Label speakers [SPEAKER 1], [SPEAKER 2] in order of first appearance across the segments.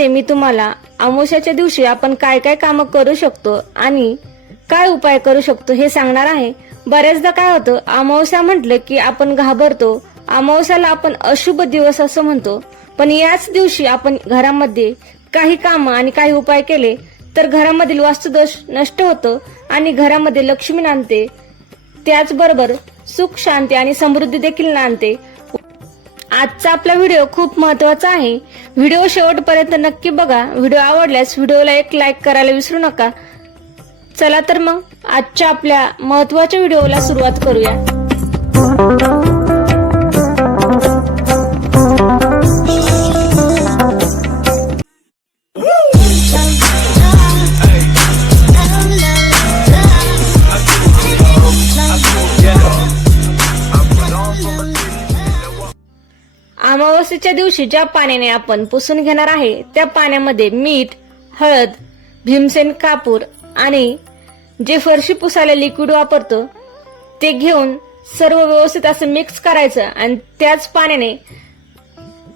[SPEAKER 1] व्हिडिओमध्ये मी तुम्हाला अमावस्याच्या दिवशी आपण काय काय कामं करू शकतो आणि काय उपाय करू शकतो हे सांगणार आहे. बऱ्याचदा काय होतं अमावस्या म्हटलं की आपण घाबरतो. अमावस्याला आपण अशुभ दिवस असं म्हणतो. पण याच दिवशी आपण घरामध्ये काही कामं आणि काही उपाय केले तर घरामधील वास्तुदोष नष्ट होतो आणि घरामध्ये लक्ष्मी नांदते. त्याचबरोबर सुख शांती आणि समृद्धी देखील नांदते. आजचा आपला व्हिडिओ खूप महत्त्वाचा आहे. व्हिडिओ शेवटपर्यंत नक्की बघा. व्हिडिओ आवडल्यास व्हिडिओला एक लाईक करायला विसरू नका. चला तर मग आजच्या आपल्या महत्त्वाच्या व्हिडिओला सुरुवात करूया. दिवशी ज्या पाण्याने आपण पुसून घेणार आहे त्या पाण्यामध्ये मीठ हळद भीमसेन कापूर आणि जे फरशी पुसायला लिक्विड वापरतो ते घेऊन सर्व व्यवस्थित असं मिक्स करायचं आणि त्याच पाण्याने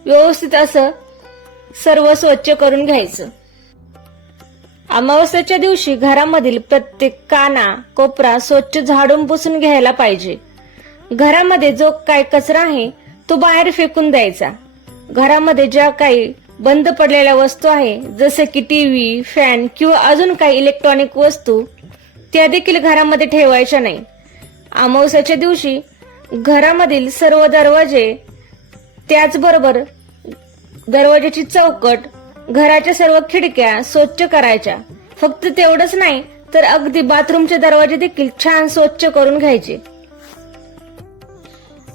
[SPEAKER 1] व्यवस्थित असं सर्व स्वच्छ करून घ्यायचं. अमावस्याच्या दिवशी घरामधील प्रत्येक काना कोपरा स्वच्छ झाडून पुसून घ्यायला पाहिजे. घरामध्ये जो काय कचरा आहे तो बाहेर फेकून द्यायचा. घरामध्ये ज्या काही बंद पडलेल्या वस्तू आहे जसे की टीव्ही फॅन किंवा अजून काही इलेक्ट्रॉनिक वस्तू त्या देखील घरामध्ये ठेवायच्या नाही. अमावस्याच्या दिवशी घरामधील सर्व दरवाजे त्याचबरोबर दरवाजाची चौकट घराच्या सर्व खिडक्या स्वच्छ करायच्या. फक्त तेवढंच नाही तर अगदी बाथरूमचे दरवाजे देखील छान स्वच्छ करून घ्यायचे.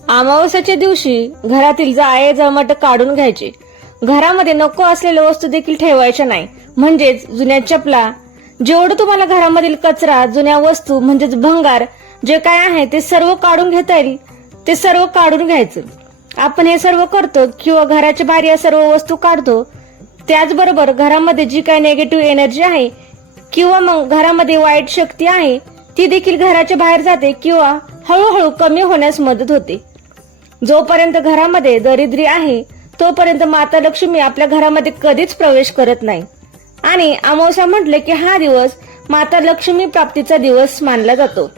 [SPEAKER 1] अमावस्याच्या दिवशी घरातील जाळे जळमट काढून घ्यायचे. घरामध्ये नको असलेल्या वस्तू देखील ठेवायच्या नाही. म्हणजेच जुन्या चपला. जेवढं तुम्हाला घरामधील कचरा जुन्या वस्तू म्हणजेच भंगार जे काय आहे ते सर्व काढून घेता येईल. ते सर्व काढून घ्यायचं. आपण हे सर्व करतो किंवा घराच्या बाहेर या सर्व वस्तू काढतो. त्याचबरोबर घरामध्ये जी काही नेगेटिव्ह एनर्जी आहे किंवा मग घरामध्ये वाईट शक्ती आहे ती देखील घराच्या बाहेर जाते किंवा हळूहळू कमी होण्यास मदत होते. जोपर्यंत घरामध्ये दरिद्री आहे तोपर्यंत माता लक्ष्मी आपल्या घरामध्ये कधीच प्रवेश करत नाही. आणि अमावस्या म्हटले की हा दिवस माता लक्ष्मी प्राप्तीचा दिवस मानला जातो.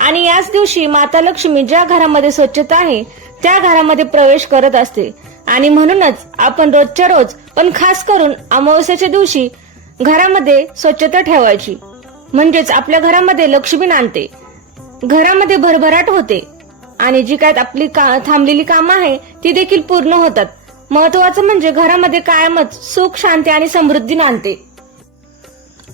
[SPEAKER 1] आणि याच दिवशी माता लक्ष्मी ज्या घरामध्ये स्वच्छता आहे त्या घरामध्ये प्रवेश करत असते. आणि म्हणूनच आपण रोजच्या रोज पण खास करून अमावस्याच्या दिवशी घरामध्ये स्वच्छता ठेवायची. म्हणजेच आपल्या घरामध्ये लक्ष्मी नांदते. घरामध्ये भरभराट होते. आणि जी काय आपली का थांबलेली कामं आहे ती देखील पूर्ण होतात. महत्वाचं म्हणजे घरामध्ये कायमच सुख शांती आणि समृद्धी नांदते.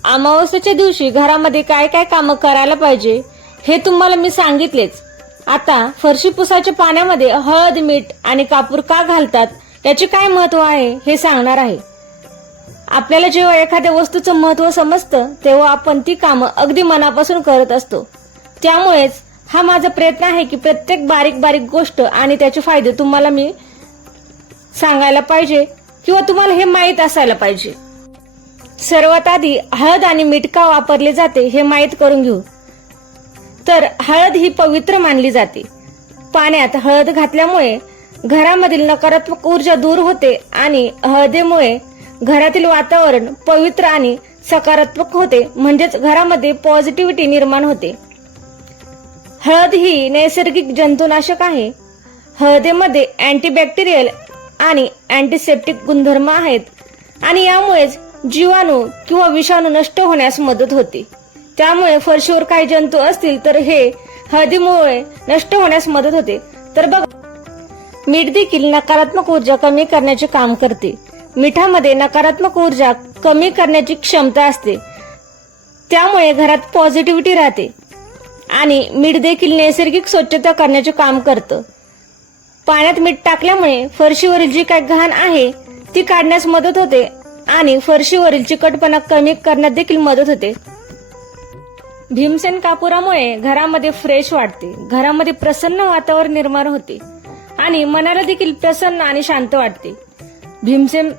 [SPEAKER 1] अमावस्येच्या दिवशी घरामध्ये काय काय कामं करायला पाहिजे हे तुम्हाला मी सांगितलेच. आता फरशी पुसाच्या पाण्यामध्ये हळद मीठ आणि कापूर का घालतात याचे काय महत्त्व आहे हे सांगणार आहे. आपल्याला जेव्हा एखाद्या वस्तूचं महत्त्व समजतं तेव्हा आपण ती कामं अगदी मनापासून करत असतो. त्यामुळेच हा माझा प्रयत्न आहे की प्रत्येक बारीक बारीक गोष्ट आणि त्याचे फायदे तुम्हाला मी सांगायला पाहिजे किंवा तुम्हाला हे माहीत असायला पाहिजे. सर्वात आधी हळद आणि मीठ का वापरले जाते हे माहीत करून घेऊ. तर हळद ही पवित्र मानली जाते. पाण्यात हळद घातल्यामुळे घरामधील नकारात्मक ऊर्जा दूर होते आणि हळदीमुळे घरातील वातावरण पवित्र आणि सकारात्मक होते. म्हणजेच घरामध्ये पॉझिटिव्हिटी निर्माण होते. हळद ही नैसर्गिक जंतुनाशक आहे. हळदीमध्ये अँटीबॅक्टेरियल आणि अँटीसेप्टिक गुणधर्म आहेत आणि यामुळेच जीवाणू किंवा विषाणू नष्ट होण्यास मदत होते. त्यामुळे फरशीवर काही जंतू असतील तर हे हळदीमुळे नष्ट होण्यास मदत होते. तर बघ मीठ देखील नकारात्मक ऊर्जा कमी करण्याचे काम करते. मिठामध्ये नकारात्मक ऊर्जा कमी करण्याची क्षमता असते. त्यामुळे घरात पॉझिटिव्हिटी राहते. आणि मीठ देखील नैसर्गिक स्वच्छता करण्याचे काम करतं. पाण्यात मीठ टाकल्यामुळे फरशीवरील जी काही घाण आहे ती काढण्यास मदत होते आणि फरशीवरील चिकटपणा कमी करण्यात देखील मदत होते. भीमसेन कापुरामुळे घरामध्ये फ्रेश वाटते घरामध्ये प्रसन्न वातावरण निर्माण होते आणि मनाला देखील प्रसन्न आणि शांत वाटते. भीमसेन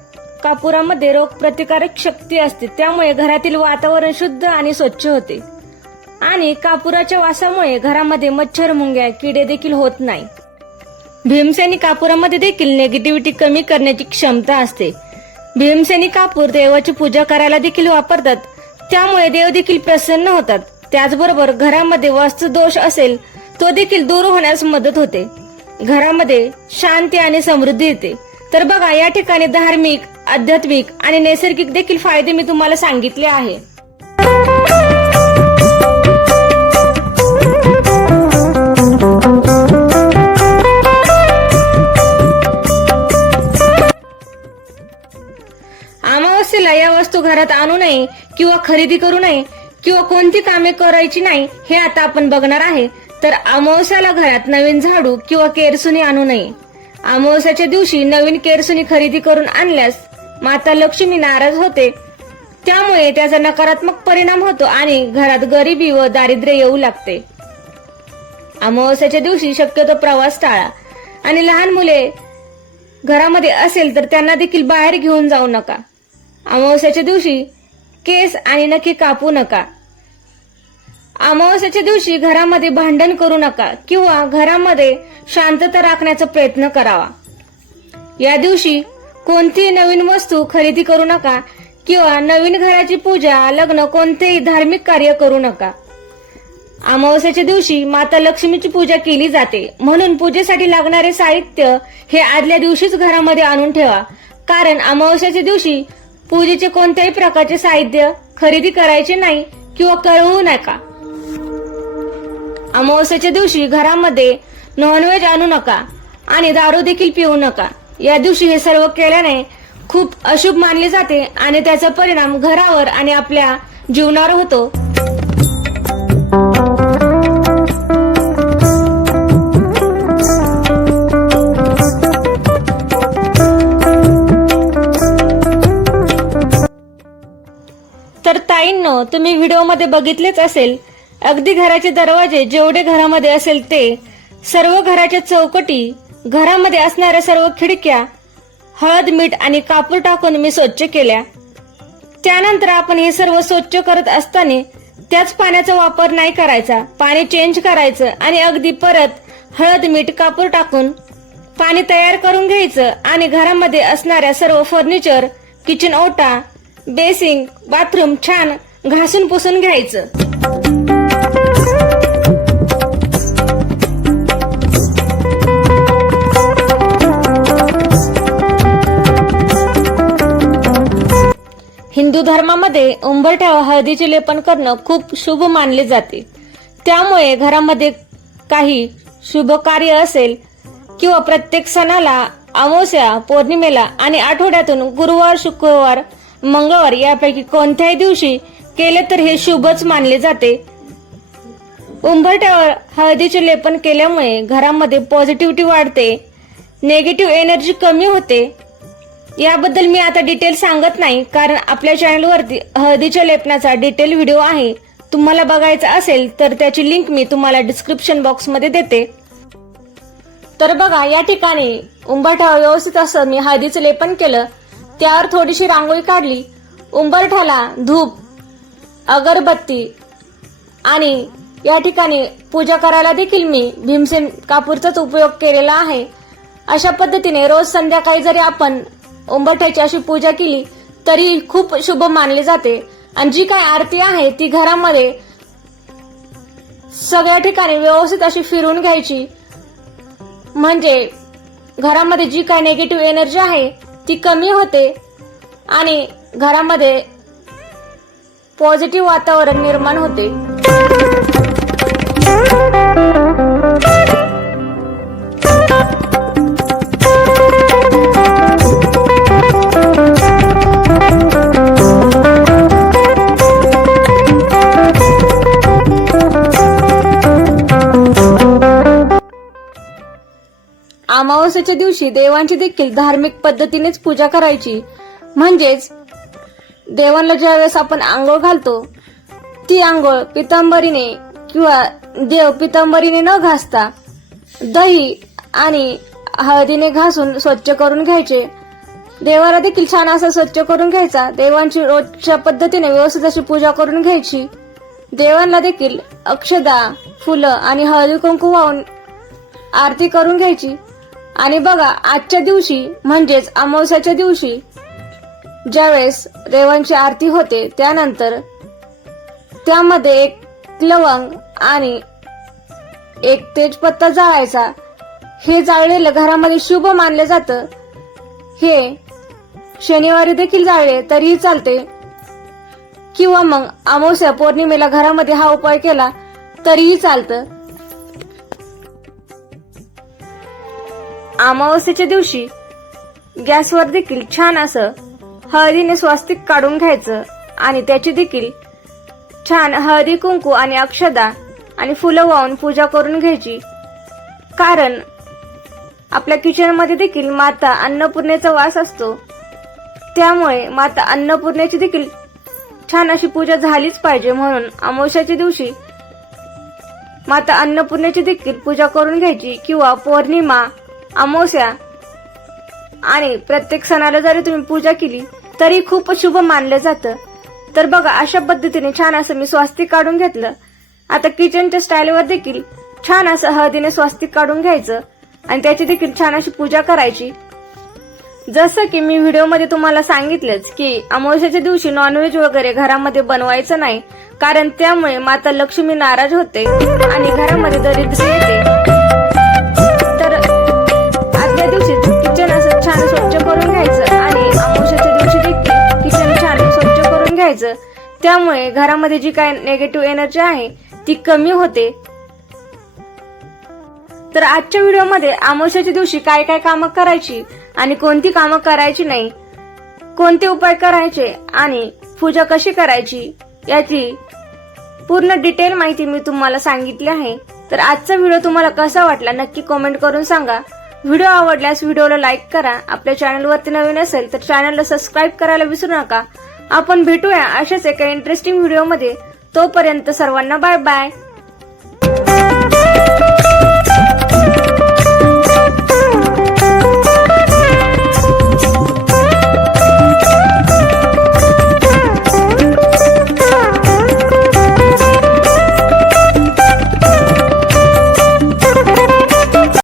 [SPEAKER 1] कापुरामध्ये रोगप्रतिकारक शक्ती असते त्यामुळे घरातील वातावरण शुद्ध आणि स्वच्छ होते. आणि कापुराच्या वासामुळे घरामध्ये मच्छर मुंग्या किडे देखील होत नाही. भीमसेनी कापुरामध्ये देखील निगेटिव्हिटी कमी करण्याची क्षमता असते. भीमसेनी कापूर देवाची पूजा करायला देखील वापरतात. त्यामुळे देव देखील प्रसन्न होतात. त्याचबरोबर घरामध्ये वास्तुदोष असेल तो देखील दूर होण्यास मदत होते. घरामध्ये शांती आणि समृद्धी येते. तर बघा या ठिकाणी धार्मिक आध्यात्मिक आणि नैसर्गिक देखील फायदे मी तुम्हाला सांगितले आहे. अमावस्येला या वस्तू घरात आणू नये किंवा खरेदी करू नये किंवा कोणती कामे करायची नाही हे आता आपण बघणार आहे. तर अमावस्याला घरात नवीन झाडू किंवा केरसुनी आणू नये. अमावस्याच्या दिवशी नवीन केरसुनी खरेदी करून आणल्यास माता लक्ष्मी नाराज होते. त्यामुळे त्याचा नकारात्मक परिणाम होतो आणि घरात गरिबी व दारिद्र्य येऊ लागते. अमावस्याच्या दिवशी शक्यतो प्रवास टाळा. आणि लहान मुले घरामध्ये असेल तर त्यांना देखील बाहेर घेऊन जाऊ नका. अमावस्याच्या दिवशी केस आणि नखे कापू नका. अमावस्याच्या दिवशी घरामध्ये भांडण करू नका किंवा घरामध्ये शांतता राखण्याचा प्रयत्न करावा. या दिवशी कोणतीही नवीन वस्तू खरेदी करू नका किंवा नवीन घराची पूजा लग्न कोणतेही धार्मिक कार्य करू नका. अमावस्याच्या दिवशी माता लक्ष्मीची पूजा केली जाते. म्हणून पूजेसाठी लागणारे साहित्य हे आदल्या दिवशीच घरामध्ये आणून ठेवा. कारण अमावस्याच्या दिवशी पूजेचे कोणत्याही प्रकारचे साहित्य खरेदी करायचे नाही किंवा कळवू नका. अमावस्याच्या दिवशी घरामध्ये नॉनव्हेज आणू नका आणि दारू देखील पिऊ नका. या दिवशी हे सर्व केल्याने खूप अशुभ मानले जाते आणि त्याचा परिणाम घरावर आणि आपल्या जीवनावर होतो. ताईंनो तुम्ही व्हिडिओमध्ये बघितलेच असेल. अगदी घराचे दरवाजे जेवढे घरामध्ये असेल ते. सर्व घराच्या चौकटी घरामध्ये असणाऱ्या सर्व खिडक्या हळद मीठ आणि कापूर टाकून मी स्वच्छ केल्या. त्यानंतर आपण हे सर्व स्वच्छ करत असताना त्याच पाण्याचा वापर नाही करायचा. पाणी चेंज करायचं आणि अगदी परत हळद मीठ कापूर टाकून पाणी तयार करून घ्यायचं आणि घरामध्ये असणाऱ्या सर्व फर्निचर किचन ओटा बेसिंग बाथरूम छान घासून पुसून घ्यायचं. हिंदू धर्मामध्ये उंबरठ्यावर हळदीचे लेपन करणं खूप शुभ मानले जाते. त्यामुळे घरामध्ये काही शुभ कार्य असेल किंवा प्रत्येक सणाला अमावस्या पौर्णिमेला आणि आठवड्यातून गुरुवार शुक्रवार मंगळवार यापैकी कोणत्याही दिवशी केले तर हे शुभच मानले जाते. उंबरट्यावर हळदीचे लेपन केल्यामुळे घरामध्ये पॉझिटिव्हिटी वाढते. नेगेटिव्ह एनर्जी कमी होते. याबद्दल मी आता डिटेल सांगत नाही कारण आपल्या चॅनलवरती हळदीच्या लेपनाचा डिटेल व्हिडिओ आहे. तुम्हाला बघायचा असेल तर त्याची लिंक मी तुम्हाला डिस्क्रिप्शन बॉक्समध्ये देते. तर बघा या ठिकाणी उंबरठ्यावर व्यवस्थित असं मी हळदीचं लेपन केलं. त्यावर थोडीशी रांगोळी काढली. उंबरठ्याला धूप अगरबत्ती आणि या ठिकाणी पूजा करायला देखील मी भीमसेन कापूरचाच उपयोग केलेला आहे. अशा पद्धतीने रोज संध्याकाळी जरी आपण उंबरठ्याची अशी पूजा केली तरी खूप शुभ मानले जाते. आणि जी काय आरती आहे ती घरामध्ये सगळ्या ठिकाणी व्यवस्थित अशी फिरून घ्यायची. म्हणजे घरामध्ये जी काय नेगेटिव्ह एनर्जी आहे ती कमी होते आणि घरामध्ये पॉझिटिव्ह वातावरण निर्माण होते. अमावास्येच्या दिवशी देवांची देखील धार्मिक पद्धतीनेच पूजा करायची. म्हणजेच देवांना ज्यावेळेस आपण आंघोळ घालतो ती आंघोळ पितांबरीने किंवा देव पितांबरीने न घासता दही आणि हळदीने घासून स्वच्छ करून घ्यायचे. देवाला देखील छान असं स्वच्छ करून घ्यायचा. देवांची रोजच्या पद्धतीने व्यवस्थित अशी पूजा करून घ्यायची. देवांना देखील अक्षदा फुलं आणि हळदी कुंकू वाहून आरती करून घ्यायची. आणि बघा आजच्या दिवशी म्हणजेच अमावस्याच्या दिवशी ज्यावेळेस रेवांची आरती होते त्यानंतर त्यामध्ये एक लवंग आणि एक तेजपत्ता जाळायचा. हे जाळलेलं घरामध्ये शुभ मानलं जातं. हे शनिवारी देखील जाळले तरीही चालते. किंवा मग अमावस्या पौर्णिमेला घरामध्ये हा उपाय केला तरीही चालतं. अमावस्येच्या दिवशी गॅसवर देखील छान असं हळदीने स्वास्तिक काढून घ्यायचं आणि त्याची देखील छान हळदी कुंकू आणि अक्षदा आणि फुलं वाहून पूजा करून घ्यायची. कारण आपल्या किचनमध्ये देखील माता अन्नपूर्णेचा वास असतो. त्यामुळे माता अन्नपूर्णेची देखील छान अशी पूजा झालीच पाहिजे म्हणून अमावस्याच्या दिवशी माता अन्नपूर्णेची देखील पूजा करून घ्यायची किंवा पौर्णिमा अमावस्या. आणि प्रत्येक सणाला जरी तुम्ही पूजा केली तरी खूप शुभ मानलं जातं. तर बघा अशा पद्धतीने छान असं मी स्वास्तिक काढून घेतलं. आता किचनच्या स्टाईलवर देखील छान असं हळदीने स्वास्तिक काढून घ्यायचं. आणि त्याची देखील छान अशी पूजा करायची. जसं की मी व्हिडिओमध्ये तुम्हाला सांगितलंच की अमावस्याच्या दिवशी नॉनव्हेज वगैरे घरामध्ये बनवायचं नाही. कारण त्यामुळे माता लक्ष्मी नाराज होते आणि घरामध्ये दरिद्र येते घ्यायचं आणि अमावश्याच्या दिवशी देखील किचन छान स्वच्छ करून घ्यायचं. त्यामुळे घरामध्ये जी काय नेगेटिव्ह एनर्जी आहे ती कमी होते. तर आजच्या व्हिडिओमध्ये अमावस्याच्या दिवशी काय काय कामं करायची आणि कोणती कामं करायची नाही कोणते उपाय करायचे आणि पूजा कशी करायची याची पूर्ण डिटेल माहिती मी तुम्हाला सांगितली आहे. तर आजचा व्हिडिओ तुम्हाला कसा वाटला नक्की कमेंट करून सांगा. व्हिडिओ आवडल्यास व्हिडिओला लाईक करा. आपल्या चॅनलवरती नवीन असेल तर चॅनलला सबस्क्राईब करायला विसरू नका. आपण भेटूया अशाच एका इंटरेस्टिंग व्हिडिओमध्ये तोपर्यंत सर्वांना बाय बाय